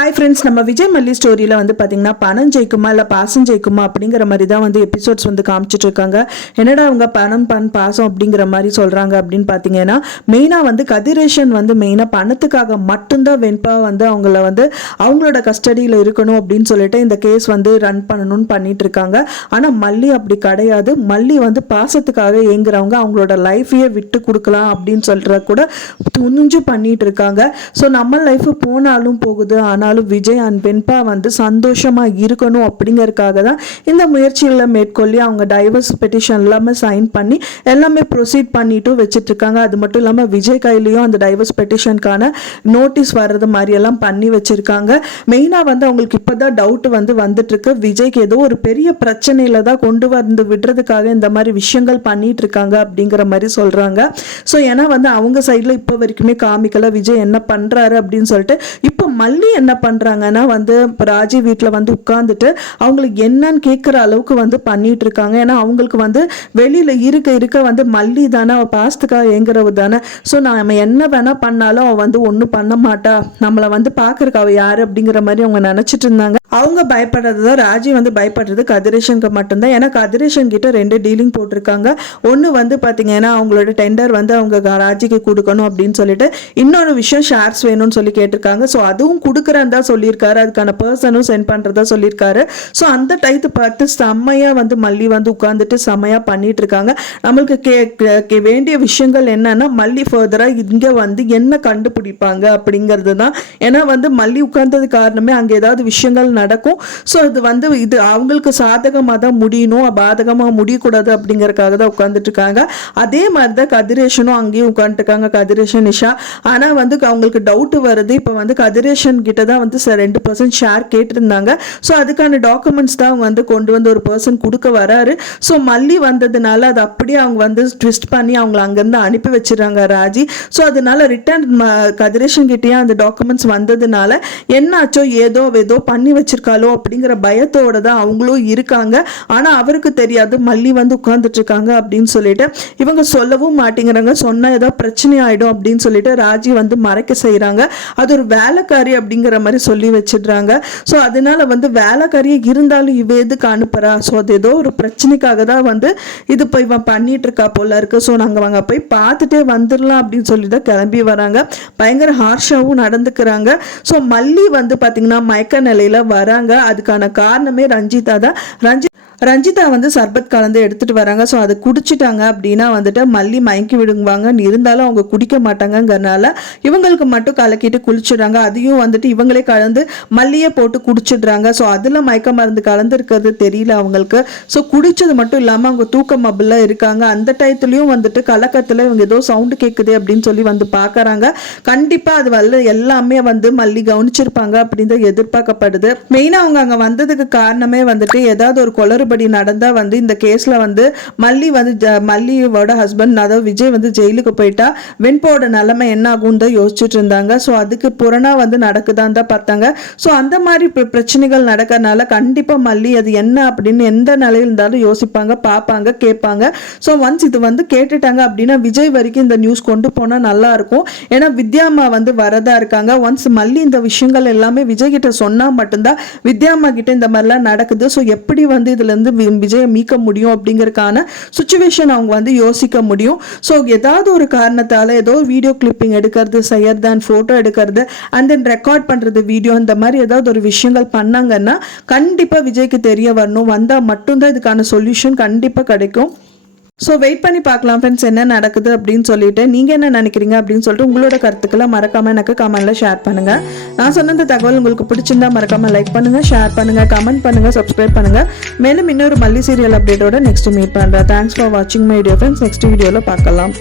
Hi friends, நம்ம விஜய் மல்லி ஸ்டோரியில் வந்து பார்த்தீங்கன்னா பணம் ஜெயிக்குமா இல்லை பாசம் ஜெயிக்குமா அப்படிங்கிற மாதிரி தான் வந்து எபிசோட்ஸ் வந்து காமிச்சிட்டு இருக்காங்க. என்னடா அவங்க பணம் பாசம் அப்படிங்கிற மாதிரி சொல்கிறாங்க அப்படின்னு பார்த்தீங்கன்னா, மெயினாக வந்து கதிரேஷன் வந்து மெயினாக பணத்துக்காக மட்டும்தான் வெண்பா வந்து அவங்கள வந்து அவங்களோட கஸ்டடியில் இருக்கணும் அப்படின்னு சொல்லிட்டு இந்த கேஸ் வந்து ரன் பண்ணணும்னு பண்ணிட்டு இருக்காங்க. ஆனால் மல்லி அப்படி கிடையாது. மல்லி வந்து பாசத்துக்காக ஏங்குறவங்க, அவங்களோட லைஃபையே விட்டு கொடுக்கலாம் அப்படின்னு சொல்கிற கூட துணிஞ்சு பண்ணிட்டு இருக்காங்க. ஸோ நம்ம லைஃப் போனாலும் போகுது, ஆனாலும் விஜய் அண்ட் வெண்பா வந்து சந்தோஷமா இருக்கணும் அப்படிங்கறதுக்காக தான் இந்த முயற்சிகளை மேற்கொள்ளி அவங்க டைவர்ஸ் பெட்டிஷன் எல்லாமே சைன் பண்ணி எல்லாமே ப்ரொசீட் பண்ணிட்டு வச்சுட்டு இருக்காங்க. அது மட்டும் இல்லாமல் விஜய் கையிலையும் அந்த டைவர்ஸ் பெட்டிஷனுக்கான நோட்டீஸ் வர்றது மாதிரி எல்லாம் பண்ணி வச்சிருக்காங்க. மெயினாக வந்து அவங்களுக்கு இப்போதான் டவுட் வந்து வந்துட்டு இருக்கு, விஜய்க்கு ஏதோ ஒரு பெரிய பிரச்சனையில தான் கொண்டு வந்து விடுறதுக்காக இந்த மாதிரி விஷயங்கள் பண்ணிட்டு இருக்காங்க அப்படிங்கிற மாதிரி சொல்றாங்க. ஸோ ஏன்னா வந்து அவங்க சைடில் இப்போ வரைக்குமே காமிக்கல விஜய் என்ன பண்றாரு அப்படின்னு சொல்லிட்டு. இப்போ மல்லி என்ன பண்றாங்கன்னா வந்து ராஜி வீட்டில் வந்து உட்கார்ந்துட்டு அவங்களுக்கு என்னன்னு கேட்குற அளவுக்கு வந்து பண்ணிட்டு இருக்காங்க. ஏன்னா அவங்களுக்கு வந்து வெளியில இருக்க வந்து மல்லி தானே, அவள் பாஸ்துக்காக ஏங்குறவு தானே. ஸோ நம்ம என்ன வேணா பண்ணாலும் அவள் வந்து ஒன்றும் பண்ண மாட்டா, நம்மளை வந்து பார்க்கறக்கு அவள் யாரு அப்படிங்கிற மாதிரி அவங்க நினைச்சிட்டு இருந்தாங்க. அவங்க பயப்படுறது தான், ராஜி வந்து பயப்படுறது கதிரேஷனுக்கு மட்டும்தான். ஏன்னா கதிரேஷன் கிட்ட 2 டீலிங் போட்டிருக்காங்க. ஒன்று வந்து பார்த்தீங்கன்னா அவங்களோட டெண்டர் வந்து அவங்க ராஜிக்கு கொடுக்கணும் அப்படின்னு சொல்லிட்டு, இன்னொரு விஷயம் ஷேர்ஸ் வேணும்னு சொல்லி கேட்டிருக்காங்க. ஸோ அதுவும் கொடுக்குறதா சொல்லியிருக்காரு, அதுக்கான பர்சனும் சென்ட் பண்ணுறதா சொல்லியிருக்காரு. ஸோ அந்த டைத்து பார்த்து செம்மையாக வந்து மல்லி வந்து உட்காந்துட்டு செம்மையாக பண்ணிட்டு இருக்காங்க. நம்மளுக்கு வேண்டிய விஷயங்கள் என்னன்னா, மல்லி ஃபர்தராக இங்கே வந்து என்ன கண்டுபிடிப்பாங்க அப்படிங்கிறது தான். ஏன்னா வந்து மல்லி உட்கார்ந்தது காரணமே அங்கே ஏதாவது விஷயங்கள் நடக்கும். ஸோ இது அவங்களுக்கு சாதகமாக தான் முடியணும், பாதகமாக முடியக்கூடாது அப்படிங்கறதுக்காக தான் உட்கார்ந்துட்டு இருக்காங்க. அதே மாதிரி தான் கதிரேஷனும் அங்கேயும் உட்காந்துருக்காங்க, கதிரேஷன் நிஷா. ஆனால் வந்து அவங்களுக்கு டவுட் வருது. இப்போ வந்து கதிரேஷன் கிட்ட தான் வந்து 2% ஷேர் கேட்டிருந்தாங்க. ஸோ அதுக்கான டாக்குமெண்ட்ஸ் தான் அவங்க வந்து கொண்டு வந்து ஒரு பர்சன் கொடுக்க வராரு. ஸோ மல்லி வந்ததுனால அது அப்படியே அவங்க வந்து ட்விஸ்ட் பண்ணி அவங்களை அங்கேருந்து அனுப்பி வச்சிடறாங்க ராஜி. ஸோ அதனால ரிட்டர்ன் கதிரேஷன் கிட்டேயே அந்த டாக்குமெண்ட்ஸ் வந்ததுனால என்னாச்சோ ஏதோ பண்ணி வச்சிருக்காளோ அப்படிங்கிற பயத்தோட தான் அவங்களும் இருக்காங்க. ஆனால் அவருக்கு தெரியாது மல்லி வந்து உட்கார்ந்துட்டு இருக்காங்க அப்படின்னு சொல்லிட்டு. இவங்க சொல்லவும் மாட்டேங்கிறாங்க, சொன்னா ஏதோ பிரச்சனை ஆயிடும் அப்படின்னு சொல்லிட்டு ராஜி வந்து மறைக்க செய்யறாங்க. அது ஒரு வேலைக்காரி அப்படிங்கிற மாதிரி சொல்லி வச்சிடுறாங்க. ஸோ அதனால வந்து வேலைக்காரியே இருந்தாலும் இவ எதுக்கு அனுப்புறா, ஸோ அது ஏதோ ஒரு பிரச்சனைக்காக தான் வந்து இது போய் இவன் பண்ணிட்டு இருக்கா போல இருக்கு. ஸோ நாங்கள் அங்கே போய் பார்த்துட்டே வந்துடலாம் அப்படின்னு சொல்லி தான் கிளம்பி வராங்க. பயங்கர ஹார்ஷாகவும் நடந்துக்கிறாங்க. ஸோ மல்லி வந்து பார்த்தீங்கன்னா மயக்க நிலையில வராங்க. அதுக்கான காரணமே ரஞ்சிதா தான். ரஞ்சிதா வந்து சர்பத் கலந்து எடுத்துட்டு வராங்க. ஸோ அதை குடிச்சிட்டாங்க அப்படின்னா வந்துட்டு மல்லி மயக்கி விடுவாங்க. இருந்தாலும் அவங்க குடிக்க மாட்டாங்கங்கிறனால இவங்களுக்கு மட்டும் கலக்கிட்டு குளிச்சிடுறாங்க. அதையும் வந்துட்டு இவங்களே கலந்து மல்லியை போட்டு குடிச்சிடுறாங்க. ஸோ அதில் மயக்க மருந்து கலந்து இருக்கிறது தெரியல அவங்களுக்கு. ஸோ குடிச்சது மட்டும் இல்லாமல் அவங்க தூக்க மபிளா இருக்காங்க. அந்த டயத்துலையும் வந்துட்டு கலக்கத்தில் இவங்க ஏதோ சவுண்டு கேட்குது அப்படின்னு சொல்லி வந்து பார்க்குறாங்க. கண்டிப்பாக அது வந்து எல்லாமே வந்து மல்லி கவனிச்சிருப்பாங்க அப்படின்னு தான் எதிர்பார்க்கப்படுது. மெயினாக அவங்க அங்கே வந்ததுக்கு காரணமே வந்துட்டு ஏதாவது ஒரு குளறுபடி நடந்தா வந்து இந்த கேஸ்ல வந்து மல்லி வந்து மல்லியோட ஹஸ்பண்ட் அதாவது விஜய் வந்து ஜெயிலுக்கு போயிட்டா வெண்பாவோட நிலைமை என்ன ஆகும் தான் யோசிச்சுட்டு இருந்தாங்க. ஸோ அதுக்கு புறனா வந்து நடக்குதான் தான் பார்த்தாங்க. ஸோ அந்த மாதிரி பிரச்சனைகள் நடக்கிறதுனால கண்டிப்பா மல்லி அது என்ன அப்படின்னு எந்த நிலையில் இருந்தாலும் யோசிப்பாங்க, பார்ப்பாங்க, கேட்பாங்க. ஸோ ஒன்ஸ் இது வந்து கேட்டுட்டாங்க அப்படின்னா விஜய் வரைக்கும் இந்த நியூஸ் கொண்டு போனா நல்லா இருக்கும். ஏன்னா வித்யாம்மா வந்து வரதா இருக்காங்க. ஒன்ஸ் மல்லி இந்த விஷயங்கள் எல்லாமே விஜய் கிட்ட சொன்னா மட்டும்தான் வித்யாம்மா கிட்ட இந்த மாதிரிலாம் நடக்குது. ஸோ எப்படி வந்து இதுல இருந்து விஜயை மீட்க முடியும் அப்படிங்கறதுக்கான சுச்சுவேஷன் அவங்க வந்து யோசிக்க முடியும். ஸோ ஏதாவது ஒரு காரணத்தால ஏதோ வீடியோ கிளிப்பிங் எடுக்கிறது, செய்யறது, அண்ட் போட்டோ எடுக்கிறது, அண்ட் தென் ரெக்கார்ட் பண்றது வீடியோ, இந்த மாதிரி ஏதாவது ஒரு விஷயங்கள் பண்ணாங்கன்னா கண்டிப்பா விஜய்க்கு தெரிய வரணும். வந்தா மட்டும்தான் இதுக்கான சொல்யூஷன் கண்டிப்பா கிடைக்கும். ஸோ வெயிட் பண்ணி பார்க்கலாம் ஃப்ரெண்ட்ஸ் என்ன நடக்குது அப்படின்னு சொல்லிட்டு. நீங்கள் என்ன நினைக்கிறீங்க அப்படின்னு சொல்லிட்டு உங்களோட கருத்துக்களை மறக்காமல் எனக்கு கமெண்ட்டில் ஷேர் பண்ணுங்கள். நான் சொன்ன இந்த தகவல் உங்களுக்கு பிடிச்சிருந்தா மறக்காமல் லைக் பண்ணுங்கள், ஷேர் பண்ணுங்கள், கமெண்ட் பண்ணுங்கள், சப்ஸ்கிரைப் பண்ணுங்கள். மேலும் இன்னொரு மல்லி சீரியல் அப்டேட்டோட நெக்ஸ்ட் மீட் பண்ணுறேன். தேங்க்ஸ் ஃபார் வாட்சிங் மை வீடியோ ஃப்ரெண்ட்ஸ். நெக்ஸ்ட் வீடியோவில் பார்க்கலாம்.